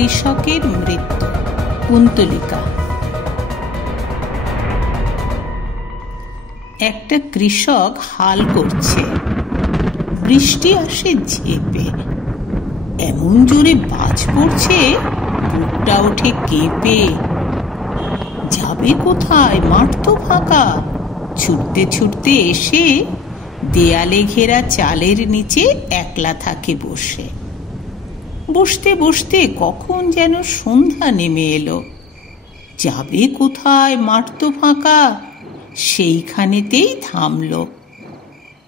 কৃষকের মৃত্যু। কুন্তলিকা। একটা কৃষক হাল করছে। বৃষ্টি আসে ঝেপে, এমন জোরে বাজ পড়ছে বুকটা ওঠে কেঁপে। যাবে কোথায়, মাঠ তো ফাঁকা। ছুটতে ছুটতে এসে দেয়ালে ঘেরা চালের নিচে একলা থাকে বসে। বসতে বসতে কখন যেন সন্ধ্যা নেমে এলো। যাবে কোথায়, মাঠ তো ফাঁকা, সেইখানেতেই থামল।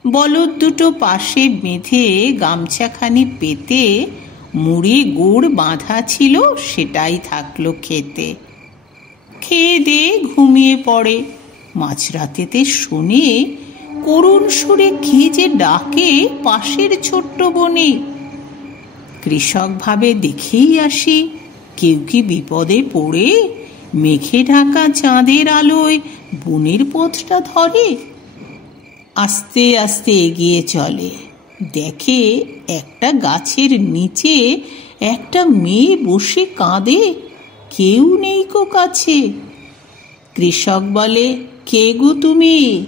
বলদ দুটো পাশে বেঁধে গামছাখানি পেতে মুড়ে গুড় বাঁধা ছিল, সেটাই থাকলো খেতে। খেয়ে দিয়ে ঘুমিয়ে পড়ে। মাঝরাতেতে শোনে করুণ সুরে কে যে ডাকে পাশের ছোট্ট বনে। কৃষক ভাবে দেখেই আসি, কেউ কি বিপদে পড়ে মেঘে ঢাকা চাঁদের আলোয় বনের পথটা ধরে। আস্তে আস্তে এগিয়ে চলে, দেখে একটা গাছের নিচে একটা মেয়ে বসে কাঁদে, কেউ নেই কো কাছে। কৃষক বলে, কে গো তুমি,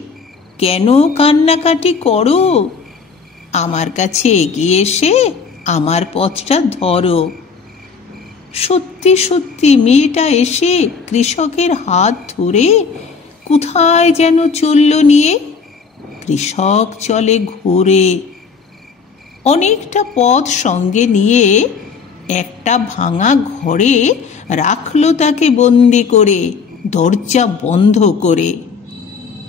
কেন কান্নাকাটি করো? আমার কাছে এগিয়ে এসে আমার পথটা ধরো। সত্যি সত্যি মেয়েটা এসে কৃষকের হাত ধরে কোথায় যেন চলল নিয়ে। কৃষক চলে ঘুরে। অনেকটা পথ সঙ্গে নিয়ে একটা ভাঙা ঘরে রাখলো তাকে বন্দি করে, দরজা বন্ধ করে।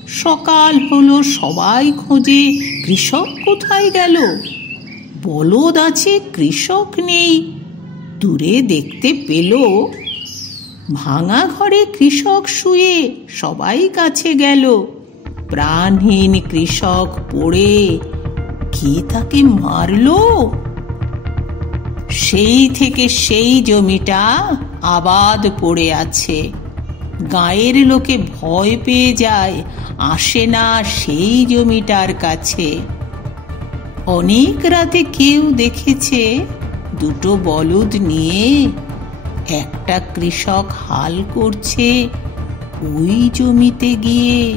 সকাল হলো, সবাই খোঁজে কৃষক কোথায় গেল। বলদ আছে, কৃষক নেই। দূরে দেখতে পেল ভাঙা ঘরে কৃষক শুয়ে, সবাই কাছে গেল। প্রাণহীন কৃষক পড়ে, কে তাকে মারলো? সেই থেকে সেই জমিটা আবাদ পড়ে আছে। গাঁয়ের লোকে ভয় পেয়ে যায়, আসে না সেই জমিটার কাছে। অনেক রাতে কেউ দেখেছে দুটো বলদ নিয়ে একটা কৃষক হাল করছে ওই জমিতে গিয়ে।